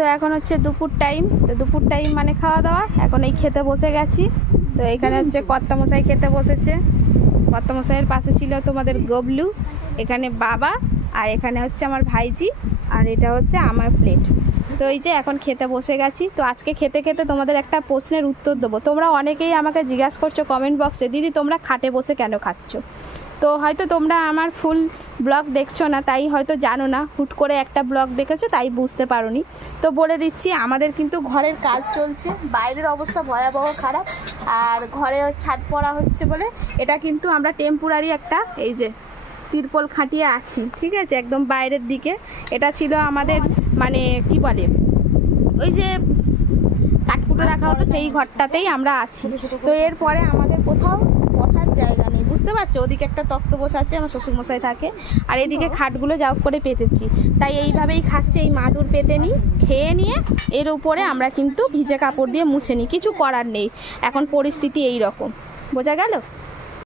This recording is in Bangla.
তো এখন হচ্ছে দুপুর টাইম, তো দুপুর টাইম মানে খাওয়া দাওয়া। এখন এই খেতে বসে গেছি। তো এখানে হচ্ছে কর্তামশাই খেতে বসেছে, কর্তামশাইয়ের পাশে ছিল তোমাদের গবলু, এখানে বাবা, আর এখানে হচ্ছে আমার ভাইজি, আর এটা হচ্ছে আমার প্লেট। তো এই যে এখন খেতে বসে গেছি। তো আজকে খেতে খেতে তোমাদের একটা প্রশ্নের উত্তর দেবো। তোমরা অনেকেই আমাকে জিজ্ঞাসা করছো কমেন্ট বক্সে, দিদি তোমরা খাটে বসে কেন খাচ্ছ? তো হয়তো তোমরা আমার ফুল ব্লগ দেখছো না, তাই হয়তো জানো না, হুট করে একটা ব্লগ দেখেছো তাই বুঝতে পারোনি। তো বলে দিচ্ছি, আমাদের কিন্তু ঘরের কাজ চলছে, বাইরের অবস্থা ভয়াবহ খারাপ, আর ঘরে ছাদ পড়া হচ্ছে বলে এটা কিন্তু আমরা টেম্পোরারি একটা এই যে তিরপল খাটিয়ে আছি, ঠিক আছে, একদম বাইরের দিকে। এটা ছিল আমাদের মানে কি বলে ওই যে কাঠকুটো রাখা হতো সেই ঘরটাতেই আমরা আছি। তো এরপরে আমাদের কোথাও বসার জায়গা নেই, বুঝতে পারছো? ওদিকে একটা তক্ত বসাচ্ছে, আমার শ্বশুরমশাই থাকে, আর এদিকে খাটগুলো যা করে পেতেছি, তাই এইভাবেই খাচ্ছে। এই মাদুর পেতে নিই, খেয়ে নিয়ে এর উপরে আমরা কিন্তু ভিজে কাপড় দিয়ে মুছে নিই, কিছু করার নেই, এখন পরিস্থিতি এই রকম। বোঝা গেল?